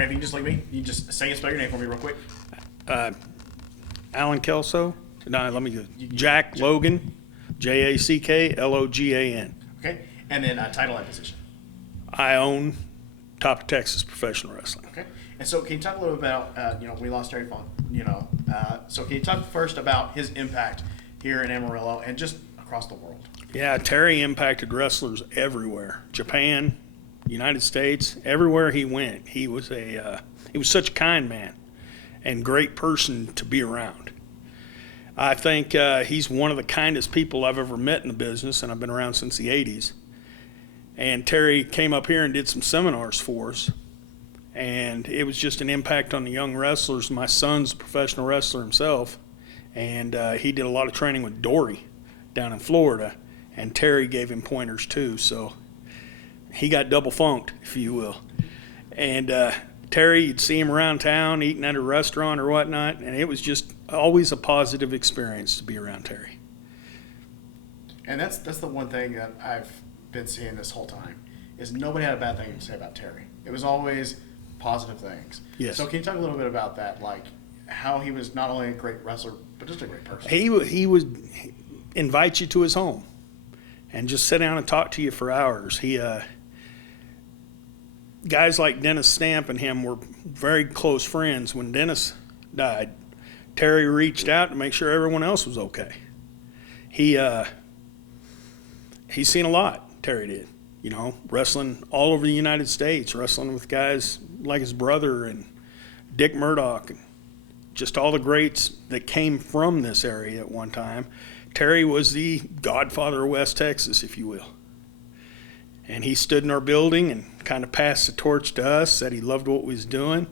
right, if you can just leave me, you just say and spell your name for me real quick. Alan Kelso. No, let me go. Jack Logan, JackLogan. Okay, and then title and position. I own Top of Texas Professional Wrestling. Okay, and so can you talk a little about we lost Terry Funk. So can you talk first about his impact here in Amarillo and just across the world? Yeah, Terry impacted wrestlers everywhere. Japan, United States, everywhere he went. He was such a kind man and great person to be around. I think he's one of the kindest people I've ever met in the business, and I've been around since the 80s. And Terry came up here and did some seminars for us, and it was just an impact on the young wrestlers. My son's a professional wrestler himself, and he did a lot of training with Dory down in Florida, and Terry gave him pointers too, so he got double funked, if you will. And Terry, you'd see him around town eating at a restaurant or whatnot, and it was just always a positive experience to be around Terry. And that's the one thing that I've been seeing this whole time is nobody had a bad thing to say about Terry. It was always positive things. Yes. So can you talk a little bit about that, like how he was not only a great wrestler but just a great person? He would invite you to his home and just sit down and talk to you for hours. Guys like Dennis Stamp and him were very close friends. When Dennis died, Terry reached out to make sure everyone else was okay. He's seen a lot, Terry did. Wrestling all over the United States, wrestling with guys like his brother and Dick Murdoch and just all the greats that came from this area at one time. Terry was the godfather of West Texas, if you will. And he stood in our building and kind of passed the torch to us, said he loved what we was doing.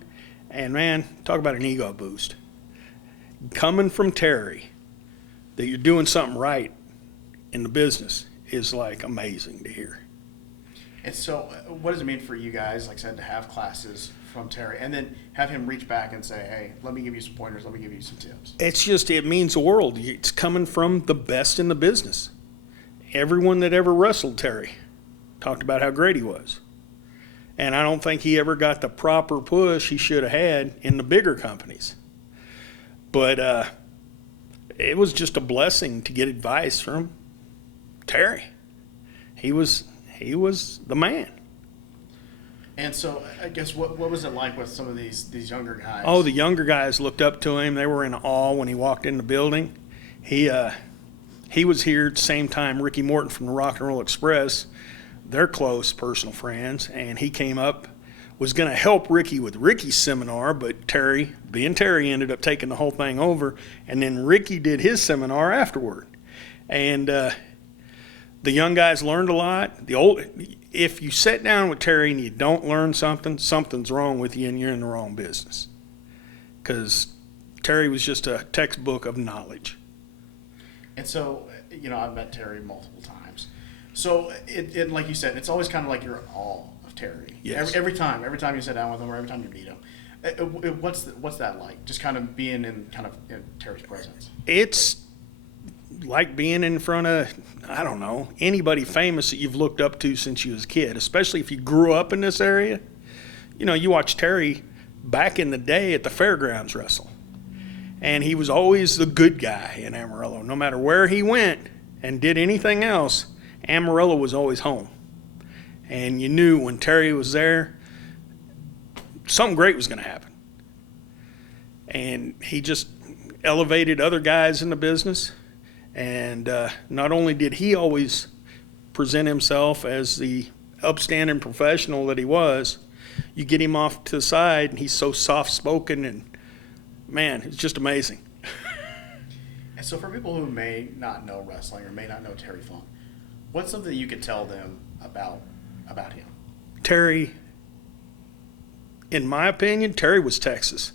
And man, talk about an ego boost. Coming from Terry, that you're doing something right in the business is like amazing to hear. And so what does it mean for you guys, like I said, to have classes from Terry and then have him reach back and say, hey, let me give you some pointers, let me give you some tips? It means the world. It's coming from the best in the business. Everyone that ever wrestled Terry talked about how great he was. And I don't think he ever got the proper push he should have had in the bigger companies. But it was just a blessing to get advice from Terry. He was the man. And so I guess what was it like with some of these younger guys? Oh, the younger guys looked up to him. They were in awe when he walked in the building. He was here at the same time Ricky Morton from the Rock and Roll Express. They're close personal friends, and he came up, was going to help Ricky with Ricky's seminar, but Terry, being Terry, ended up taking the whole thing over, and then Ricky did his seminar afterward. And the young guys learned a lot. If you sit down with Terry and you don't learn something, something's wrong with you and you're in the wrong business. Because Terry was just a textbook of knowledge. And so, I've met Terry multiple times. So, it like you said, it's always kind of like you're in awe of Terry. Yes. Every time you sit down with him or every time you meet him. What's that like? Just kind of being in Terry's presence. It's like being in front of, I don't know, anybody famous that you've looked up to since you was a kid, especially if you grew up in this area. You watch Terry back in the day at the fairgrounds wrestle. And he was always the good guy in Amarillo. No matter where he went and did anything else, Amarillo was always home. And you knew when Terry was there, something great was going to happen. And he just elevated other guys in the business. And not only did he always present himself as the upstanding professional that he was, you get him off to the side, and he's so soft-spoken, and, man, it's just amazing. And so for people who may not know wrestling or may not know Terry Funk, what's something you could tell them about him? Terry, in my opinion, Terry was Texas.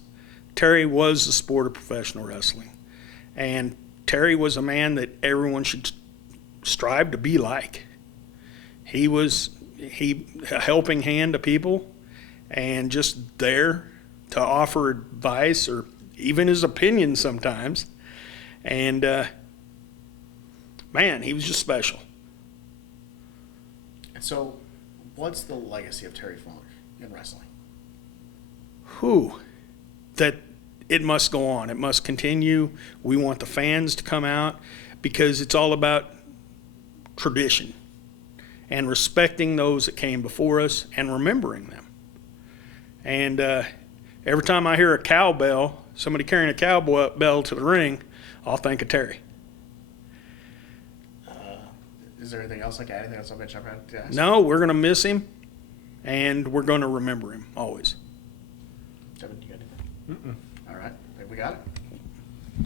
Terry was the sport of professional wrestling. And Terry was a man that everyone should strive to be like. He was a helping hand to people and just there to offer advice or even his opinion sometimes. And, man, he was just special. And so what's the legacy of Terry Funk in wrestling? that it must go on. It must continue. We want the fans to come out because it's all about tradition and respecting those that came before us and remembering them. And every time I hear a cowbell, somebody carrying a cowbell to the ring, I'll think of Terry. Is there anything else, like anything else I'll mention? No, we're going to miss him, and we're going to remember him always. Kevin, you got anything? All right, I think we got it.